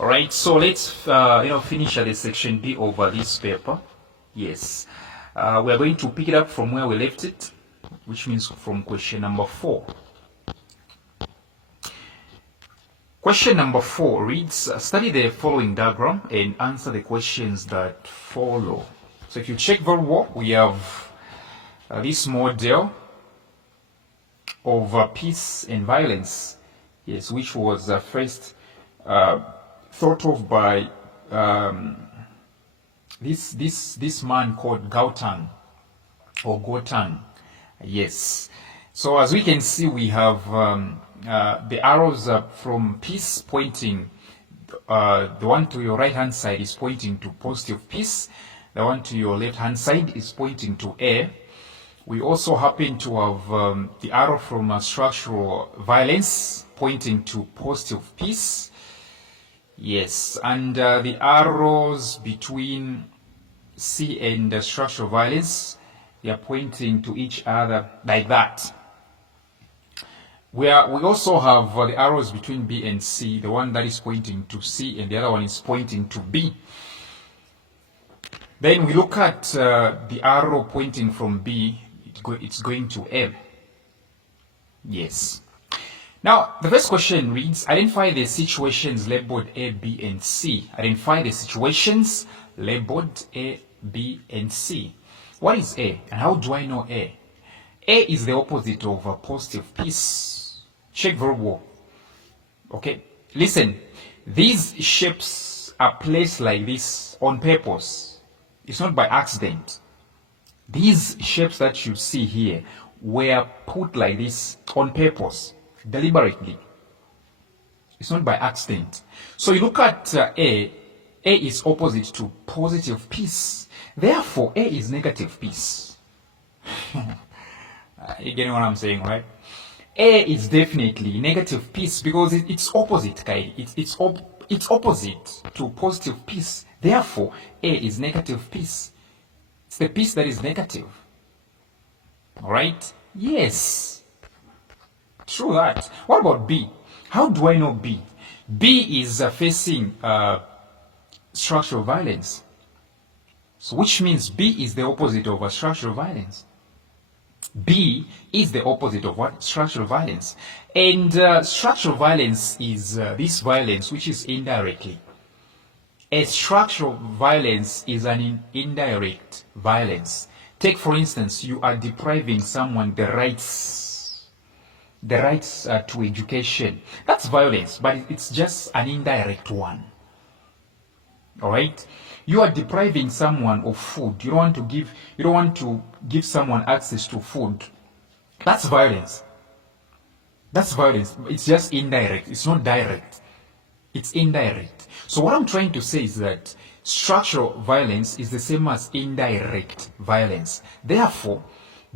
All right, so let's finish the section B of this paper. Yes, we are going to pick it up from where we left it, which means from question number 4. Question number 4 reads, study the following diagram and answer the questions that follow. So if you check very well, we have this model of peace and violence, yes, which was first thought of by this man called Gautang or Gotang. Yes. So as we can see, we have the arrows from peace pointing. The one to your right hand side is pointing to positive peace. The one to your left hand side is pointing to A. We also happen to have the arrow from structural violence pointing to positive peace. Yes, and the arrows between C and structural violence, they are pointing to each other like that. We also have the arrows between B and C, the one that is pointing to C and the other one is pointing to B. Then we look at the arrow pointing from B, it's going to A. Yes. Now, the first question reads, identify the situations labeled A, B, and C. Identify the situations labeled A, B, and C. What is A, and how do I know A? A is the opposite of a positive peace. Check very well. Okay, listen. These shapes are placed like this on purpose. It's not by accident. These shapes that you see here were put like this on purpose. Deliberately. It's not by accident. So you look at A is opposite to positive peace. Therefore, A is negative peace. You get what I'm saying, right? A is definitely negative peace because it's opposite, guys. It's opposite to positive peace. Therefore, A is negative peace. It's the peace that is negative. All right? Yes. True that. What about B? How do I know B? B is facing structural violence. So which means B is the opposite of structural violence. B is the opposite of what? Structural violence. And structural violence is this violence which is indirectly. A structural violence is an indirect violence. Take for instance, you are depriving someone the rights to education. That's violence, but it's just an indirect one. All right? You are depriving someone of food. You don't want to give someone access to food. That's violence. That's violence. It's just indirect. It's not direct. It's indirect. So what I'm trying to say is that structural violence is the same as indirect violence. Therefore,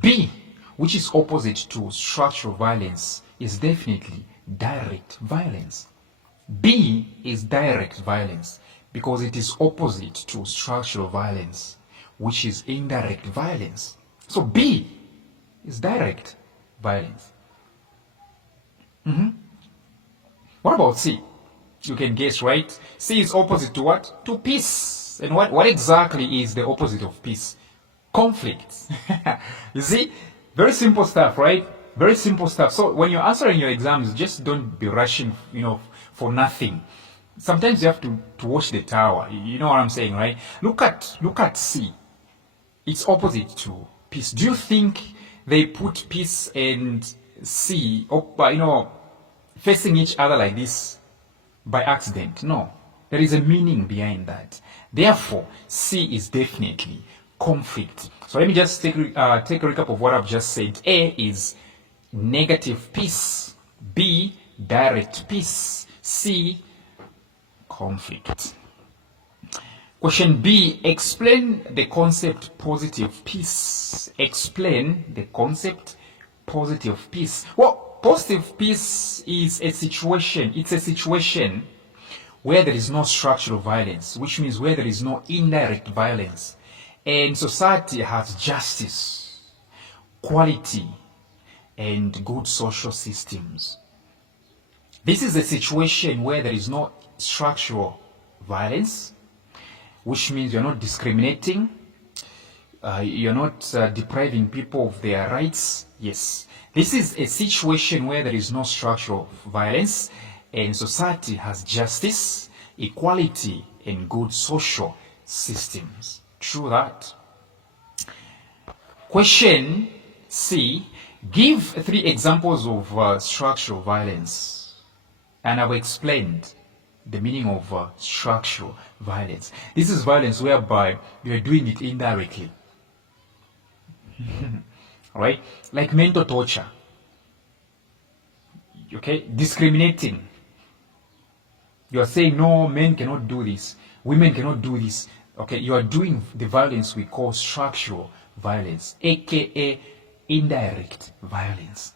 B, which is opposite to structural violence, is definitely direct violence. B is direct violence because it is opposite to structural violence, which is indirect violence. So B is direct violence. What about C? You can guess, right? C is opposite to what? To peace. And what exactly is the opposite of peace? Conflict. You see? Very simple stuff, right? Very simple stuff. So when you're answering your exams, just don't be rushing, for nothing. Sometimes you have to watch the tower. You know what I'm saying, right? Look at C. It's opposite to peace. Do you think they put peace and C facing each other like this by accident? No. There is a meaning behind that. Therefore, C is definitely conflict. So let me just take a recap of what I've just said. A is negative peace. B, direct peace. C, conflict. Question B, explain the concept positive peace. Explain the concept positive peace. Well, positive peace is a situation. It's a situation where there is no structural violence, which means where there is no indirect violence. And society has justice, quality, and good social systems. This is a situation where there is no structural violence, which means you're not discriminating, you're not depriving people of their rights. Yes, this is a situation where there is no structural violence and society has justice, equality, and good social systems. True that. Question C. Give 3 examples of structural violence. And I've explained the meaning of structural violence. This is violence whereby you're doing it indirectly. Right? Like mental torture. Okay? Discriminating. You are saying, no, men cannot do this. Women cannot do this. Okay? You are doing the violence we call structural violence, aka indirect violence.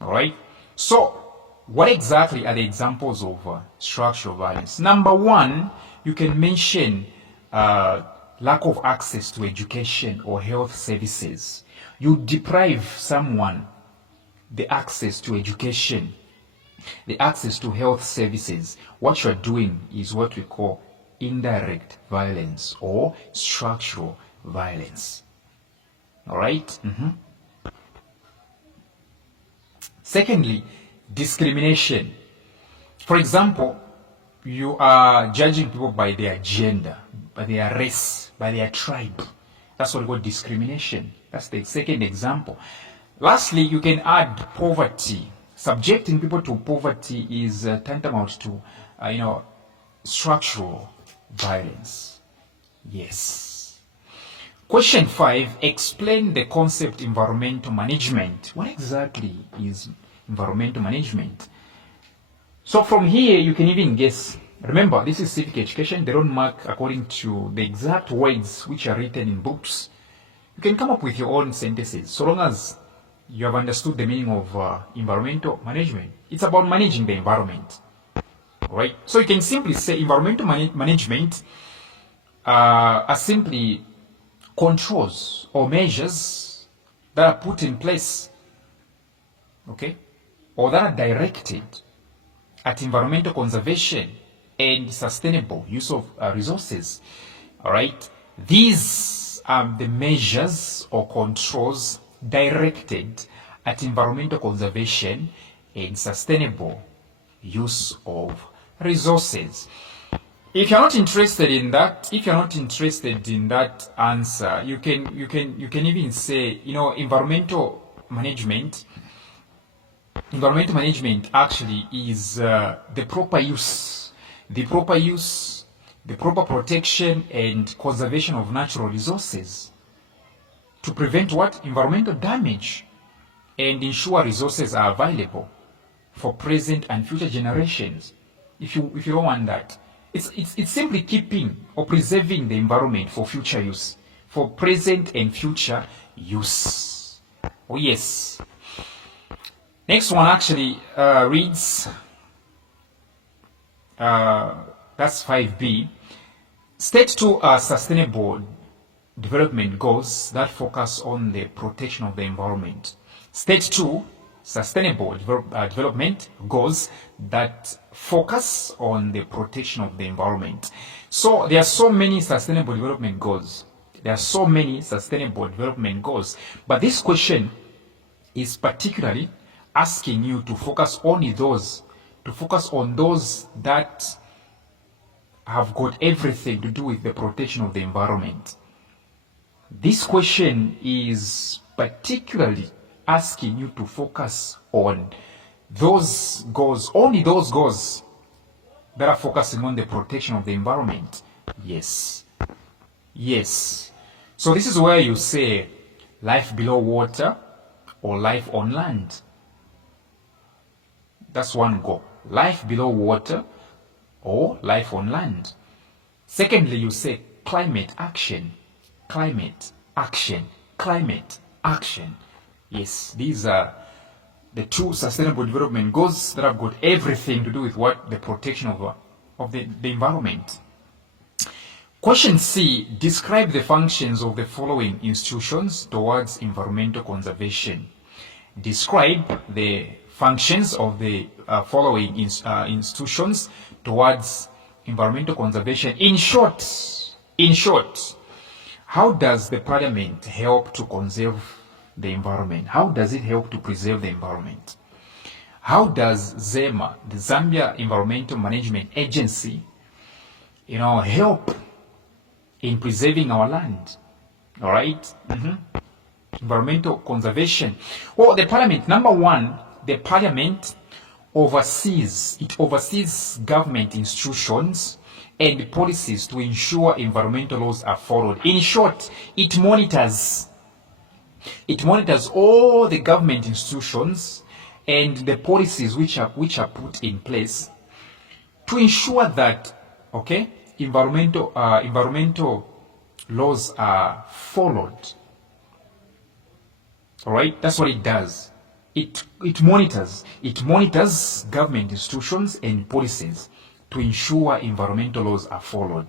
All right? So, what exactly are the examples of structural violence? Number 1, you can mention lack of access to education or health services. You deprive someone the access to education, the access to health services. What you're doing is what we call indirect violence or structural violence. All right? Secondly, discrimination. For example, you are judging people by their gender, by their race, by their tribe. That's what we call discrimination. That's the second example. Lastly, you can add poverty. Subjecting people to poverty is tantamount to, structural violence. Yes. Question 5, explain the concept environmental management. What exactly is environmental management? So from here, you can even guess. Remember, this is civic education. They don't mark according to the exact words which are written in books. You can come up with your own sentences, so long as you have understood the meaning of environmental management. It's about managing the environment. Right? So you can simply say environmental management are simply controls or measures that are put in place, okay, or that are directed at environmental conservation and sustainable use of resources. All right? These are the measures or controls directed at environmental conservation and sustainable use of resources. If you're not interested in that, answer, you can even say, environmental management actually is the proper use, the proper protection and conservation of natural resources to prevent what? Environmental damage and ensure resources are available for present and future generations. If you don't want that, it's simply keeping or preserving the environment for future use, for present and future use. Oh yes. Next one actually reads, that's 5B. State 2 are sustainable development goals that focus on the protection of the environment. State 2, sustainable development goals that focus on the protection of the environment. So there are so many sustainable development goals. But this question is particularly asking you to focus on those that have got everything to do with the protection of the environment. This question is particularly asking you to focus on those goals, only those goals that are focusing on the protection of the environment. Yes. So this is where you say life below water or life on land. That's one goal. Life below water or life on land. Secondly, you say climate action. Yes, these are the 2 sustainable development goals that have got everything to do with what? The protection of the environment. Question C, describe the functions of the following institutions towards environmental conservation. Describe the functions of the following institutions towards environmental conservation. In short, how does the parliament help to conserve the environment? How does it help to preserve the environment? How does ZEMA, the Zambia Environmental Management Agency, help in preserving our land? All right? Environmental conservation. Well, the parliament, number one, the parliament oversees government institutions and policies to ensure environmental laws are followed. In short, it monitors all the government institutions and the policies which are put in place to ensure that environmental laws are followed. All right, that's what it does. It monitors government institutions and policies to ensure environmental laws are followed.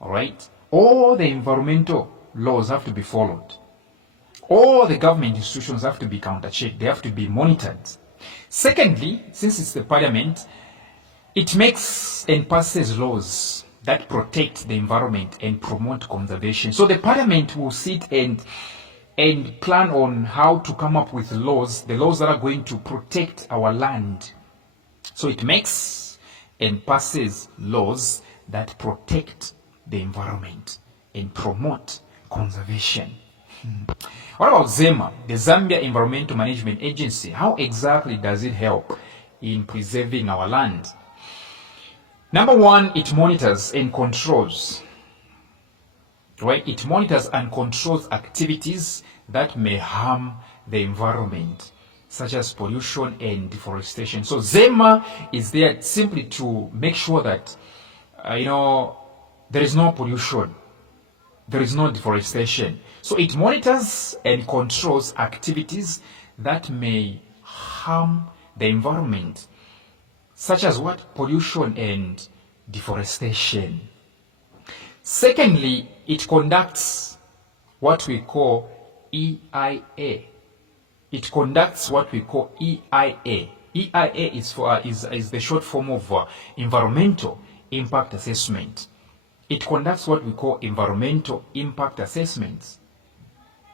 All right, all the environmental laws have to be followed. All the government institutions have to be counter-checked. They have to be monitored. Secondly, since it's the parliament, it makes and passes laws that protect the environment and promote conservation. So the parliament will sit and plan on how to come up with laws, the laws that are going to protect our land. So it makes and passes laws that protect the environment and promote conservation. What about ZEMA, the Zambia Environmental Management Agency? How exactly does it help in preserving our land? Number one, it monitors and controls. Right? It monitors and controls activities that may harm the environment, such as pollution and deforestation. So ZEMA is there simply to make sure that there is no pollution, there is no deforestation. So it monitors and controls activities that may harm the environment, such as what? Pollution and deforestation. Secondly, it conducts what we call EIA. It conducts what we call EIA. EIA is the short form of environmental impact assessment. It conducts what we call environmental impact assessments.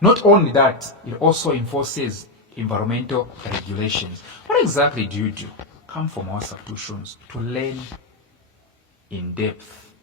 Not only that, it also enforces environmental regulations. What exactly do you do? Come from our institutions to learn in depth.